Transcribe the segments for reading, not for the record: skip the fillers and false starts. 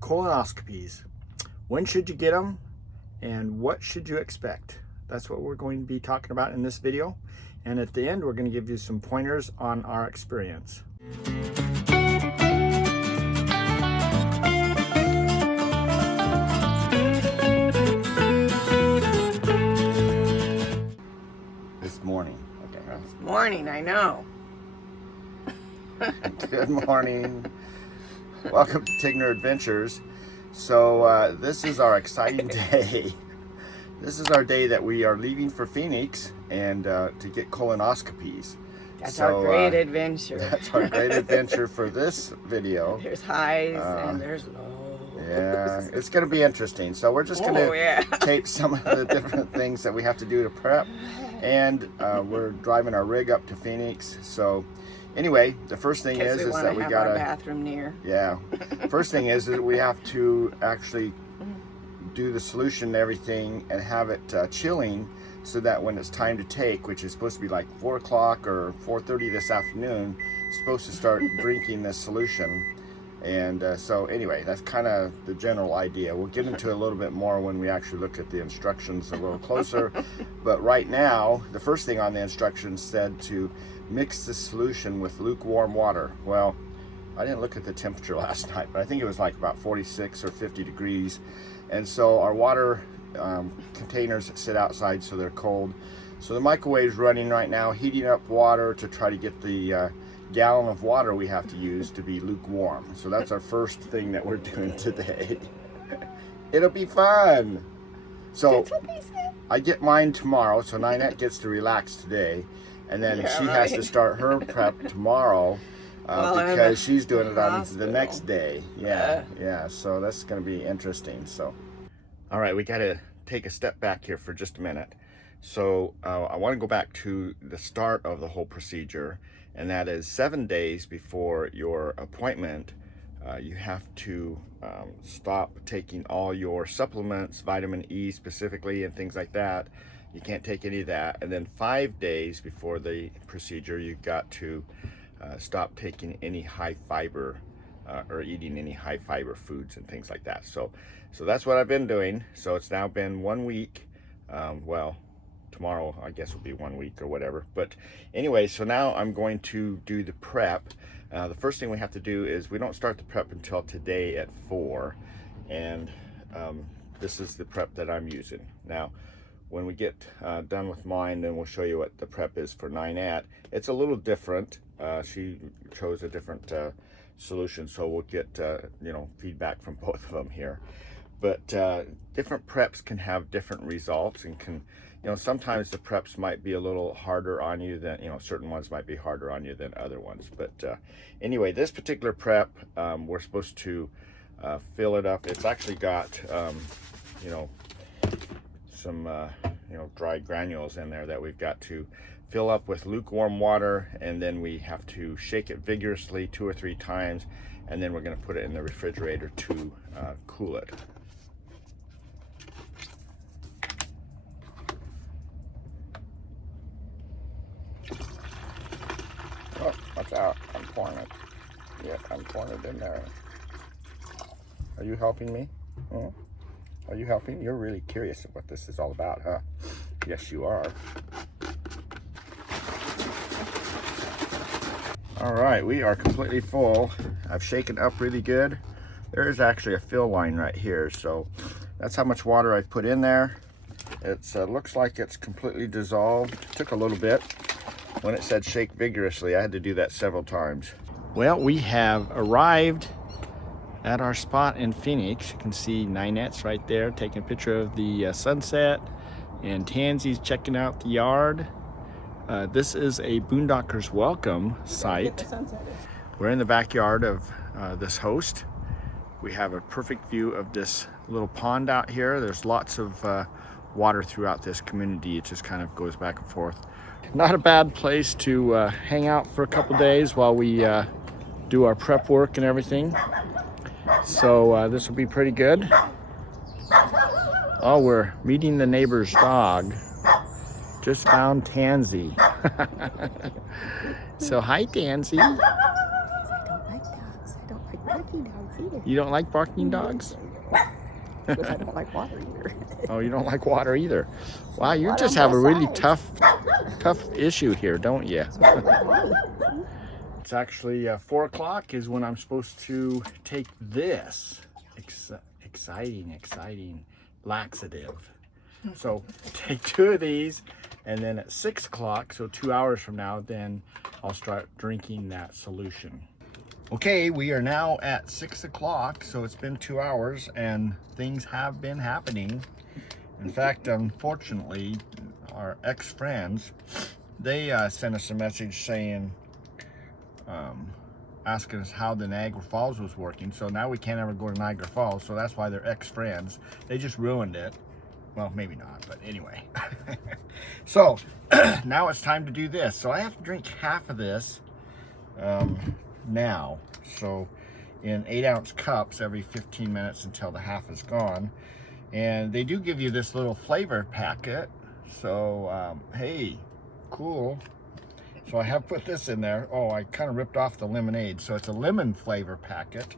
colonoscopies. When should you get them and what should you expect? That's what we're going to be talking about in this video. And at the end, we're going to give you some pointers on our experience. It's morning. Okay. It's morning, I know. Good morning. Welcome to Tigner Adventures. So this is our exciting day. This is our day that we are leaving for Phoenix and to get colonoscopies. That's our great adventure. That's our great adventure for this video. There's highs and there's lows. Yeah, it's going to be interesting. So we're just going to tape some of the different things that we have to do to prep. And we're driving our rig up to Phoenix. So anyway, the first thing is that we got a bathroom near. Yeah. First thing is that we have to actually do the solution and everything and have it chilling so that when it's time to take, which is supposed to be like 4 o'clock or 4:30 this afternoon, supposed to start drinking this solution. And so anyway, that's kind of the general idea. We'll get into a little bit more when we actually look at the instructions a little closer. But right now, the first thing on the instructions said to mix the solution with lukewarm water. Well, I didn't look at the temperature last night, but I think it was like about 46 or 50 degrees. And so our water containers sit outside, so they're cold. So the microwave's running right now, heating up water to try to get the gallon of water we have to use to be lukewarm. So that's our first thing that we're doing today. It'll be fun. So That's what they said. I get mine tomorrow, so Ninette gets to relax today, and then she has to start her prep tomorrow because she's doing it on the next day. Yeah, so that's going to be interesting. So, all right, we got to take a step back here for just a minute. So I want to go back to the start of the whole procedure, and that is 7 days before your appointment. You have to stop taking all your supplements, vitamin E specifically, and things like that. You can't take any of that. And then 5 days before the procedure, you've got to stop taking any high fiber or eating any high fiber foods and things like that. So that's what I've been doing. So it's now been 1 week. Well, tomorrow I guess will be 1 week or whatever. But anyway, so now I'm going to do the prep. The first thing we have to do is we don't start the prep until today at 4. And this is the prep that I'm using. Now, when we get done with mine, then we'll show you what the prep is for Ninette. It's a little different. She chose a different solution, so we'll get feedback from both of them here. But different preps can have different results, and can, sometimes the preps might be a little harder on you than, certain ones might be harder on you than other ones. But anyway, this particular prep, we're supposed to fill it up. It's actually got, some, dry granules in there that we've got to fill up with lukewarm water, and then we have to shake it vigorously 2 or 3 times, and then we're going to put it in the refrigerator to cool it. Oh, watch out. I'm pouring it. Yeah, I'm pouring it in there. Are you helping me? Oh. Are you helping? You're really curious of what this is all about, huh? Yes, you are. All right, we are completely full. I've shaken up really good. There is actually a fill line right here, so that's how much water I've put in there. It looks like it's completely dissolved. It took a little bit. When it said shake vigorously, I had to do that several times. Well, we have arrived at our spot in Phoenix. You can see Ninette's right there taking a picture of the sunset, and Tansy's checking out the yard. This is a Boondockers Welcome site. We're in the backyard of this host. We have a perfect view of this little pond out here. There's lots of water throughout this community. It just kind of goes back and forth. Not a bad place to hang out for a couple days while we do our prep work and everything. So this will be pretty good. Oh, we're meeting the neighbor's dog. Just found Tansy. So hi, Tansy. I don't like dogs. I don't like barking dogs either. You don't like barking dogs? Because I don't like water either. Oh, you don't like water either. Wow, you Water just on have a both really sides. tough issue here, don't you? It's actually 4 o'clock is when I'm supposed to take this exciting laxative. So take 2 of these, and then at 6 o'clock, so 2 hours from now, then I'll start drinking that solution. Okay, we are now at 6 o'clock, so it's been 2 hours and things have been happening. In fact, unfortunately, our ex-friends, they sent us a message saying, asking us how the Niagara Falls was working. So now we can't ever go to Niagara Falls, so that's why they're ex-friends. They just ruined it. Well, maybe not, but anyway. So now it's time to do this. So I have to drink half of this now. So in 8-ounce cups every 15 minutes until the half is gone. And they do give you this little flavor packet. So, hey, cool. So I have put this in there. Oh, I kind of ripped off the lemonade. So it's a lemon flavor packet.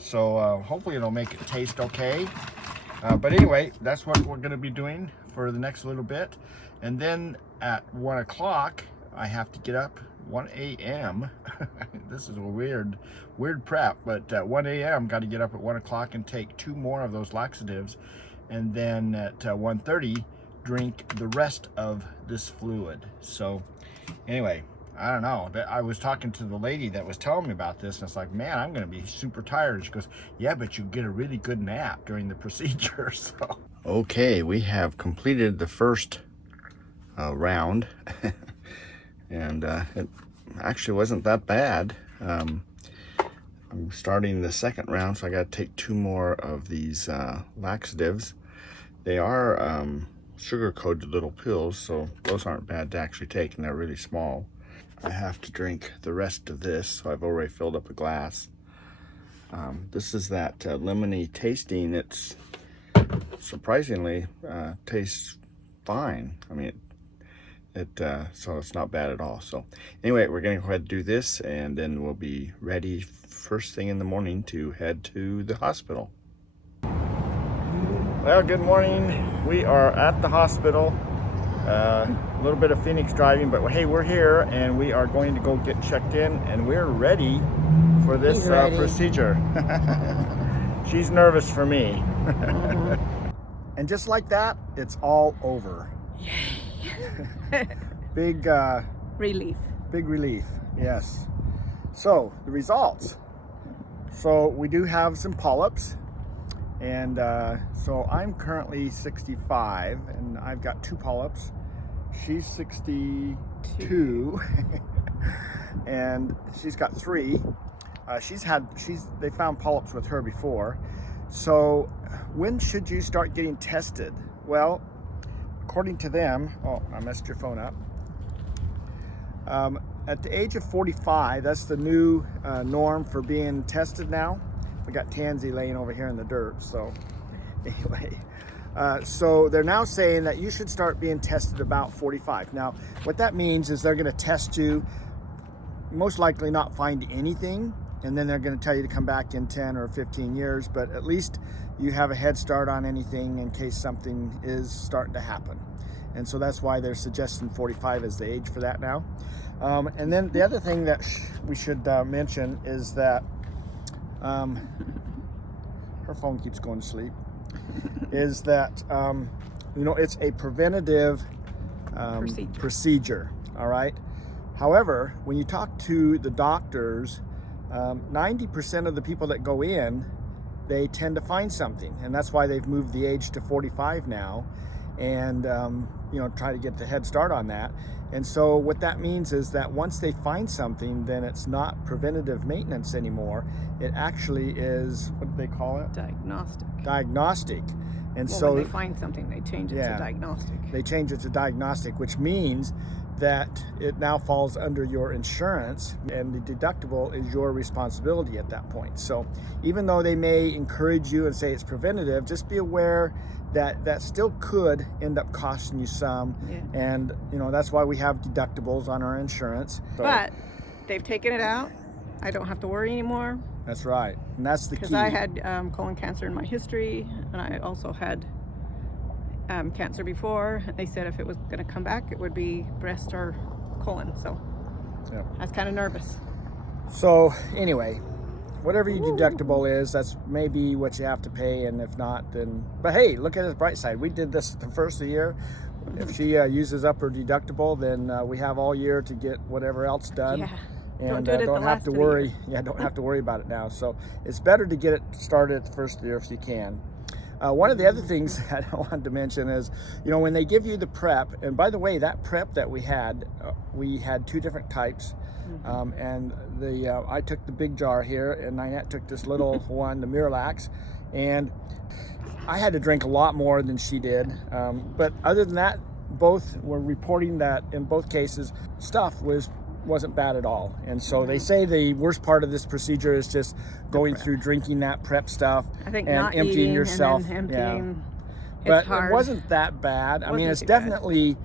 So hopefully it'll make it taste okay. But anyway, that's what we're going to be doing for the next little bit. And then at 1 o'clock, I have to get up 1 a.m. This is a weird prep, but at 1 a.m. got to get up at 1 o'clock and take 2 more of those laxatives. And then at 1:30, drink the rest of this fluid. So anyway, I don't know. I was talking to the lady that was telling me about this, and it's like, man, I'm going to be super tired. She goes, yeah, but you get a really good nap during the procedure. So okay, we have completed the first round, and it actually wasn't that bad. I'm starting the second round, so I got to take 2 more of these laxatives. They are sugar-coated little pills, so those aren't bad to actually take, and they're really small. I have to drink the rest of this, so I've already filled up a glass. This is that lemony tasting. It's surprisingly tastes fine. I mean, so it's not bad at all. So anyway, we're going to go ahead and do this, and then we'll be ready first thing in the morning to head to the hospital. Well, good morning. We are at the hospital. A little bit of Phoenix driving, but hey, we're here and we are going to go get checked in, and we're ready for this procedure. She's nervous for me. And just like that, it's all over. Yay. Big Relief. Big relief, yes. So the results. So we do have some polyps. And so I'm currently 65 and I've got 2 polyps. She's 62 and she's got 3. They found polyps with her before. So when should you start getting tested? Well, according to them, oh, I messed your phone up. At the age of 45, that's the new norm for being tested now. We got Tansy laying over here in the dirt. So anyway, so they're now saying that you should start being tested about 45. Now, what that means is they're going to test you, most likely not find anything, and then they're going to tell you to come back in 10 or 15 years, but at least you have a head start on anything in case something is starting to happen. And so that's why they're suggesting 45 as the age for that now. And then the other thing that we should mention is that her phone keeps going to sleep, is that it's a preventative procedure, all right? However, when you talk to the doctors, 90% of the people that go in, they tend to find something, and that's why they've moved the age to 45 now, and try to get the head start on that. And so what that means is that once they find something, then it's not preventative maintenance anymore. It actually is, what do they call it? Diagnostic. And so when they find something, they change it to diagnostic. They change it to diagnostic, which means that it now falls under your insurance, and the deductible is your responsibility at that point. So even though they may encourage you and say it's preventative, just be aware that that still could end up costing you some. Yeah. And that's why we have deductibles on our insurance. So, but they've taken it out. I don't have to worry anymore. That's right, and that's the key. Because I had colon cancer in my history, and I also had cancer before. They said if it was going to come back, it would be breast or colon. So Yep. I was kind of nervous. So anyway, whatever your deductible is, that's maybe what you have to pay, and if not, then. But hey, look at the bright side. We did this the first of the year. If she uses up her deductible, then we have all year to get whatever else done. Yeah. And Don't do it at don't the have last to of the worry. year. Yeah, don't have to worry about it now. So it's better to get it started at the first of the year if you can. One of the other things that I wanted to mention is, when they give you the prep, and by the way, that prep that we had 2 different types. And I took the big jar here, and Ninette took this little one, the Miralax, and I had to drink a lot more than she did. But other than that, both were reporting that in both cases, stuff wasn't bad at all. And so they say the worst part of this procedure is just going through drinking that prep stuff I think and not emptying eating yourself. and then emptying. But It's hard. it wasn't that bad. I mean, Wasn't it's too bad. definitely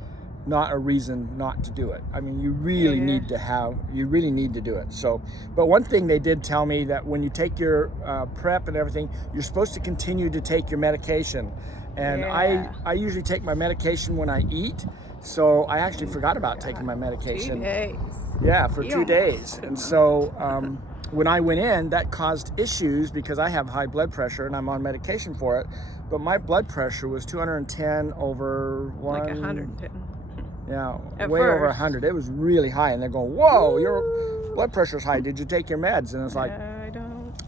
not a reason not to do it. I mean, you really need to do it. So, but one thing they did tell me that when you take your prep and everything, you're supposed to continue to take your medication. And I usually take my medication when I eat. So I actually forgot about taking my medication. 2 days. Yeah, for You 2 almost days. did And not. so when I went in, that caused issues because I have high blood pressure and I'm on medication for it. But my blood pressure was 210 over 1. Like 110. Yeah, At way over first. 100. It was really high. And they're going, whoa, your blood pressure's high. Did you take your meds? And it's like,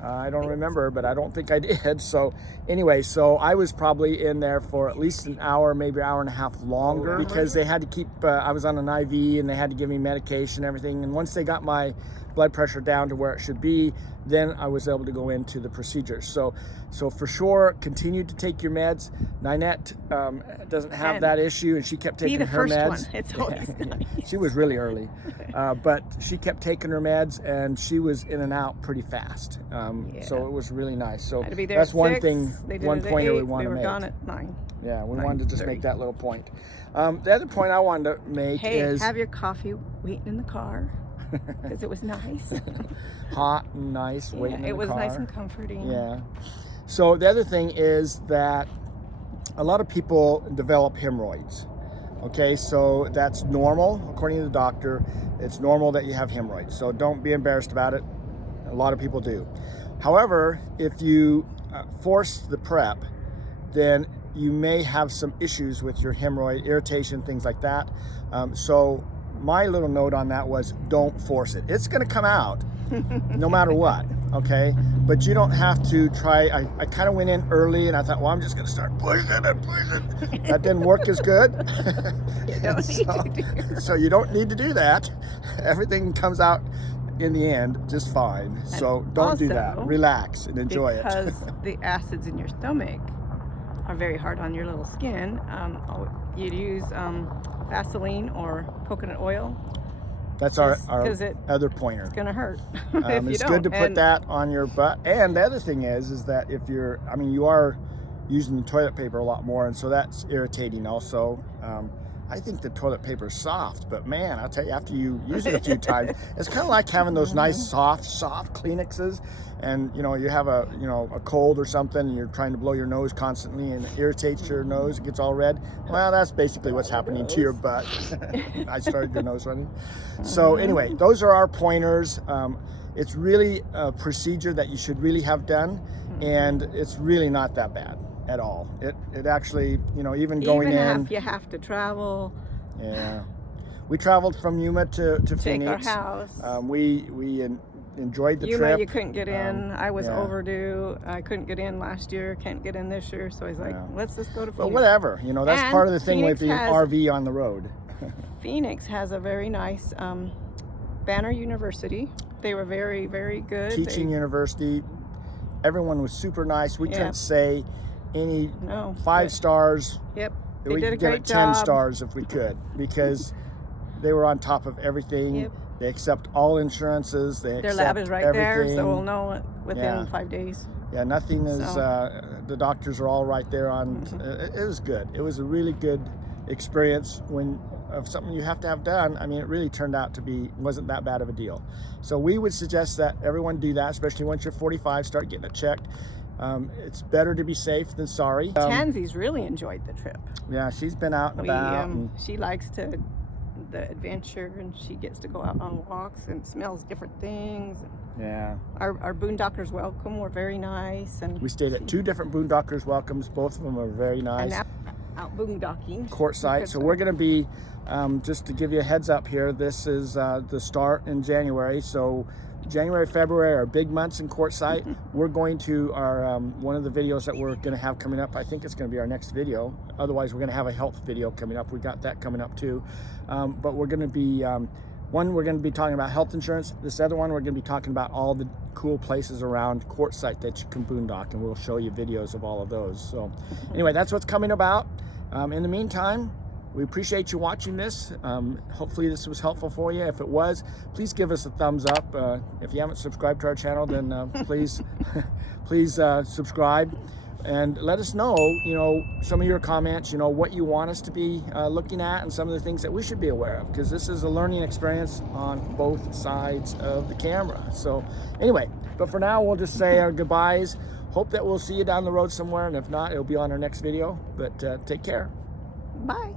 I don't remember, but I don't think I did. So anyway, so I was probably in there for at least an hour, maybe an hour and a half longer because they had to keep, I was on an IV and they had to give me medication and everything. And once they got my blood pressure down to where it should be, then I was able to go into the procedure. So for sure, continue to take your meds. Ninette doesn't have that issue, and she kept taking the her first meds. one. It's always nice. She was really early, but she kept taking her meds, and she was in and out pretty fast. So it was really nice. So Had to be there that's at one 6. thing, They did one it at pointer we 8. want They to were make. gone at 9. Yeah, we wanted to just 9:30. make that little point. The other point I wanted to make Hey, is have your coffee waiting in the car because it was nice. hot and nice, waiting in the it was car. nice and comforting. Yeah. So the other thing is that a lot of people develop hemorrhoids. Okay, so that's normal according to the doctor. It's normal that you have hemorrhoids. So don't be embarrassed about it. A lot of people do. However, if you force the prep, then you may have some issues with your hemorrhoid, irritation, things like that. So my little note on that was don't force it. It's going to come out no matter what, okay? But you don't have to try. I kind of went in early and I thought, well, I'm just going to start pushing and pushing. That didn't work as good. You don't need to do So you don't need to do that. Everything comes out in the end just fine. So don't do that. also, Relax and enjoy it. because the acids in your stomach are very hard on your little skin. You'd use Vaseline or coconut oil. That's our Because other pointer. It's gonna hurt if you It's don't. good to put And that on your butt. And the other thing is that if you are using the toilet paper a lot more, and so that's irritating also. I think the toilet paper is soft, but man, I'll tell you, after you use it a few times, it's kind of like having those nice soft Kleenexes, and you have a cold or something, and you're trying to blow your nose constantly, and it irritates your nose, it gets all red. Well, that's basically what's happening to your butt. I started your nose running. So anyway, those are our pointers. It's really a procedure that you should really have done, and it's really not that bad at all. It actually, even going even in. if you have to travel, Yeah, we traveled from Yuma to take Phoenix. our house. We enjoyed the Yuma, trip. you couldn't get in. I was yeah. overdue. I couldn't get in last year. Can't get in this year. So he's like, Yeah. let's just go to Phoenix. But whatever, that's And part of the thing with Phoenix the has- RV on the road. Phoenix has a very nice Banner University. They were very, very good. Teaching university. Everyone was super nice. We couldn't say any No. 5 stars. Yep. We They did a could give great it 10 job. stars if we could, because they were on top of everything. Yep. They accept all insurances. They Their accept lab is right there, everything. so we'll know it within Yeah. 5 days. Yeah, nothing is, So- the doctors are all right there on, it was good. It was a really good experience when of something you have to have done, I mean, it really turned out to be, wasn't that bad of a deal. So we would suggest that everyone do that, especially once you're 45, start getting it checked. It's better to be safe than sorry. Tansy's really enjoyed the trip. Yeah, she's been out and about. She likes the adventure, and she gets to go out on walks and smells different things. Yeah. Our boondockers welcome were very nice, and we stayed at 2 different boondockers welcomes. Both of them are very nice. And out boondocking. Quartzsite. So we're going to be, just to give you a heads up here, this is the start in January. So January, February are big months in Quartzsite. We're going to our one of the videos that we're going to have coming up. I think it's going to be our next video. Otherwise, we're going to have a health video coming up. We got that coming up too. But we're going to be one. We're going to be talking about health insurance. This other one, we're going to be talking about all the cool places around Quartzsite that you can boondock, and we'll show you videos of all of those. So anyway, that's what's coming about. In the meantime, we appreciate you watching this. Hopefully this was helpful for you. If it was, please give us a thumbs up. If you haven't subscribed to our channel, then please subscribe and let us know, some of your comments, what you want us to be looking at, and some of the things that we should be aware of, because this is a learning experience on both sides of the camera. So anyway, but for now, we'll just say our goodbyes. Hope that we'll see you down the road somewhere, and if not, it'll be on our next video. But take care. Bye.